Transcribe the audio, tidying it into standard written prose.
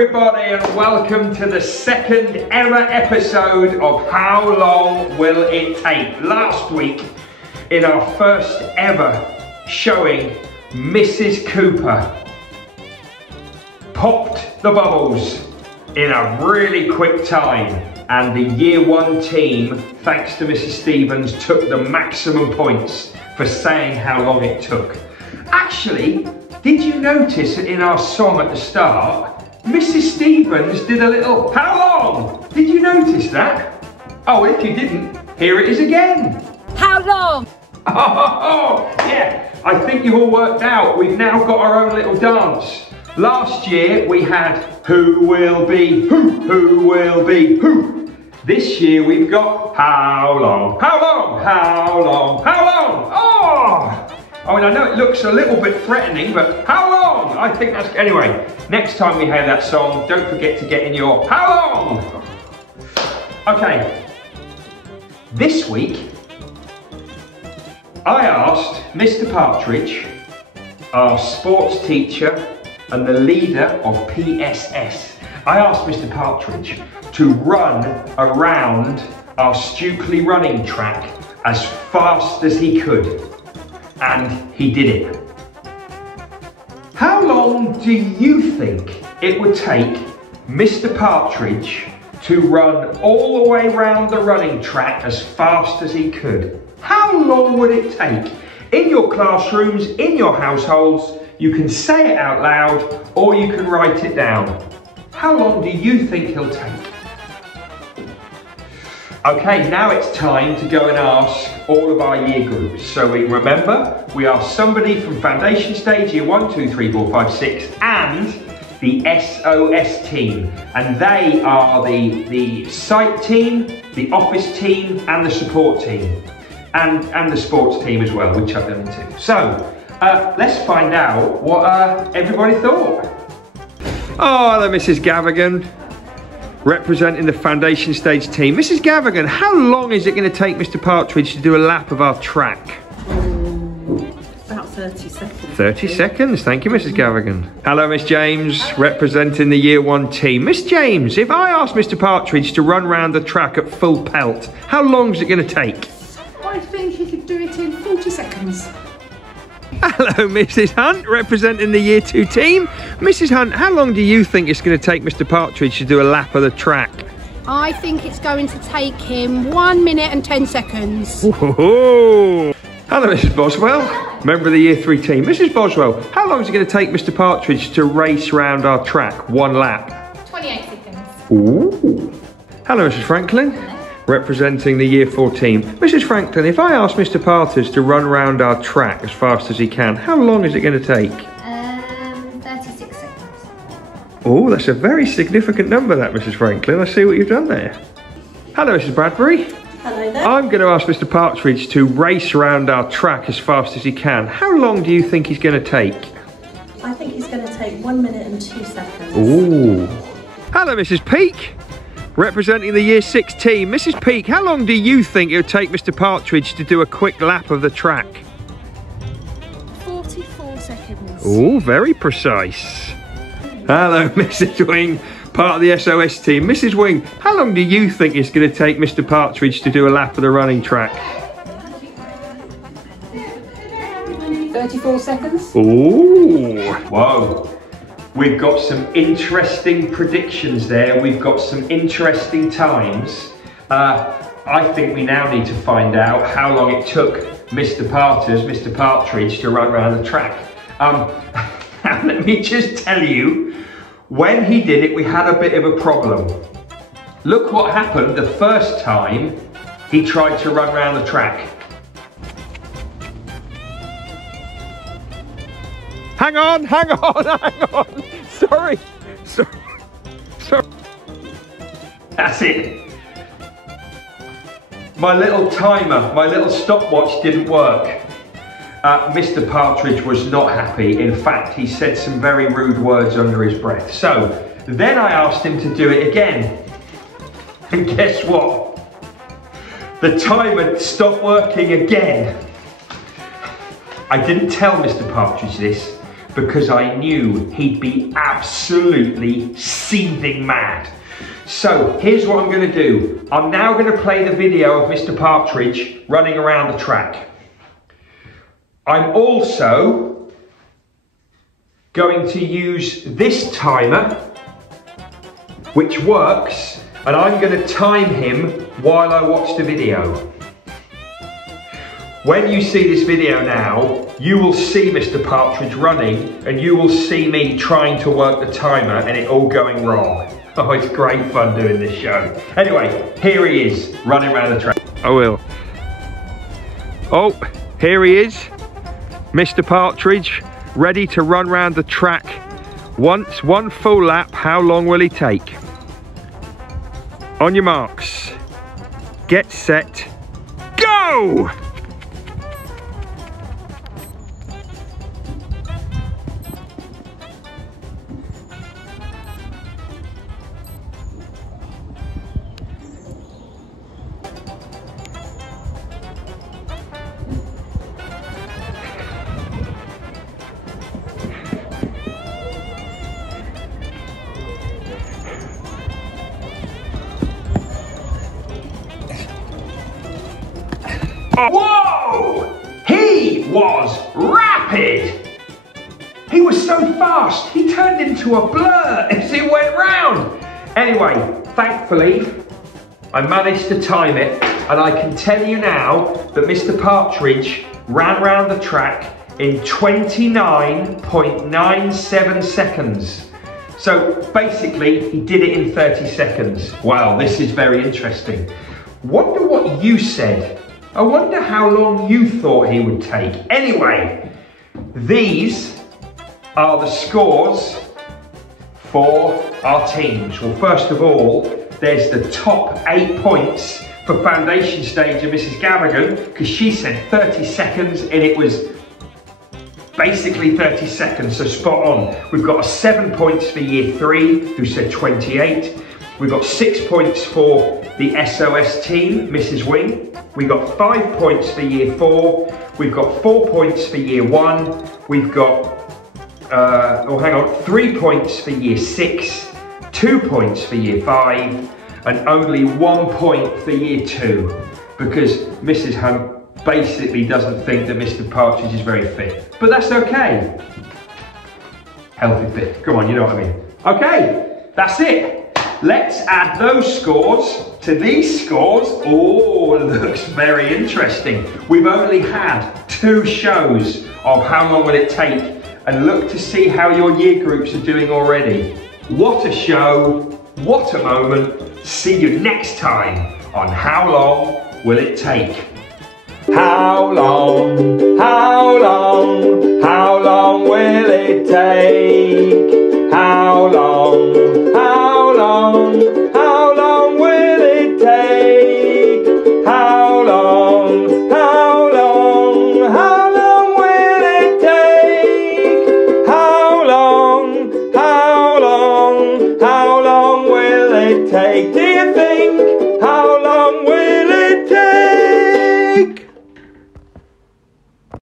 everybody, and welcome to the second ever episode of How Long Will It Take? Last week, in our first ever showing, Mrs. Cooper popped the bubbles in a really quick time, and the Year 1 team, thanks to Mrs. Stevens, took the maximum points for saying how long it took. Actually, did you notice that in our song at the start, Mrs. Stevens did a little, how long? Did you notice that? Oh, if you didn't, here it is again. How long? Oh, yeah, I think you've all worked out. We've now got our own little dance. Last year we had Who Will Be Who Will Be Who. This year we've got How Long, How Long, How Long, How Long. Oh! I mean, I know it looks a little bit threatening, but how long? I think that's... Anyway, next time we hear that song, don't forget to get in your how long? Okay. This week, I asked Mr. Partridge, our sports teacher and the leader of PSS, I asked Mr. Partridge to run around our Stukely running track as fast as he could. And he did it. How long do you think it would take Mr. Partridge to run all the way around the running track as fast as he could? How long would it take? In your classrooms, in your households, you can say it out loud or you can write it down. How long do you think he'll take? Okay, now it's time to go and ask all of our year groups. So we remember, we are somebody from Foundation Stage, Year 1, 2, 3, 4, 5, 6, and the SOS team. And they are the site team, the office team, and the support team. And the sports team as well, which I've done too. So, let's find out what everybody thought. Oh, hello, Mrs. Gavigan. Representing the Foundation Stage team. Mrs. Gavigan, how long is it going to take Mr. Partridge to do a lap of our track? About 30 seconds. 30 seconds, thank you, Mrs. Gavigan. Hello, Miss James, representing the Year 1 team. Miss James, if I asked Mr. Partridge to run round the track at full pelt, how long is it going to take? I think he could do it in 40 seconds. Hello, Mrs. Hunt, representing the Year 2 team. Mrs. Hunt, how long do you think it's going to take Mr. Partridge to do a lap of the track? I think it's going to take him 1 minute and 10 seconds. Hello, Mrs. Boswell, member of the Year 3 team. Mrs. Boswell, how long is it going to take Mr. Partridge to race round our track, one lap? 28 seconds. Ooh. Hello, Mrs. Franklin, representing the Year 4 team. Mrs. Franklin, if I ask Mr. Partridge to run round our track as fast as he can, how long is it going to take? 36 seconds. Oh, that's a very significant number, that, Mrs. Franklin. I see what you've done there. Hello, Mrs. Bradbury. Hello there. I'm going to ask Mr. Partridge to race around our track as fast as he can. How long do you think he's going to take? I think he's going to take 1 minute and 2 seconds. Ooh. Hello, Mrs. Peake. Representing the Year 6 team. Mrs. Peake, how long do you think it would take Mr. Partridge to do a quick lap of the track? 44 seconds. Oh, very precise. Hello, Mrs. Wing, part of the SOS team. Mrs. Wing, how long do you think it's going to take Mr. Partridge to do a lap of the running track? 34 seconds. Oh, whoa. We've got some interesting predictions there. We've got some interesting times. I think we now need to find out how long it took Mr. Partridge to run around the track. Let me just tell you, when he did it, we had a bit of a problem. Look what happened the first time he tried to run around the track. Hang on. Sorry. That's it. My little timer, my little stopwatch didn't work. Mr. Partridge was not happy. In fact, he said some very rude words under his breath. So, then I asked him to do it again. And guess what? The timer stopped working again. I didn't tell Mr. Partridge this, because I knew he'd be absolutely seething mad. So here's what I'm going to do. I'm now going to play the video of Mr. Partridge running around the track. I'm also going to use this timer, which works, and I'm going to time him while I watch the video. When you see this video now, you will see Mr. Partridge running, and you will see me trying to work the timer and it all going wrong. Oh, it's great fun doing this show. Anyway, here he is, running around the track. I will. Oh, here he is, Mr. Partridge, ready to run around the track. Once, one full lap, how long will he take? On your marks, get set, go! Whoa! He was rapid! He was so fast, he turned into a blur as he went round. Anyway, thankfully, I managed to time it, and I can tell you now that Mr. Partridge ran round the track in 29.97 seconds. So basically, he did it in 30 seconds. Wow, this is very interesting. Wonder what you said. I wonder how long you thought he would take. Anyway, these are the scores for our teams. Well, first of all, there's the top 8 points for foundation stage of Mrs. Gavigan, because she said 30 seconds and it was basically 30 seconds, so spot on. We've got 7 points for year 3, who said 28. We've got 6 points for the SOS team, Mrs. Wing. We've got 5 points for year 4. We've got 4 points for year 1. We've got, 3 points for year 6, 2 points for year 5, and only 1 point for year 2, because Mrs. Hunt basically doesn't think that Mr. Partridge is very fit. But that's okay. Healthy fit. Come on, you know what I mean. Okay, that's it. Let's add those scores to these scores. Oh, it looks very interesting. We've only had 2 shows of how long will it take, and look to see how your year groups are doing already. What a show, what a moment. See you next time on How Long Will It Take? How long will it take? How long will it take? How long will it take? How long will it take?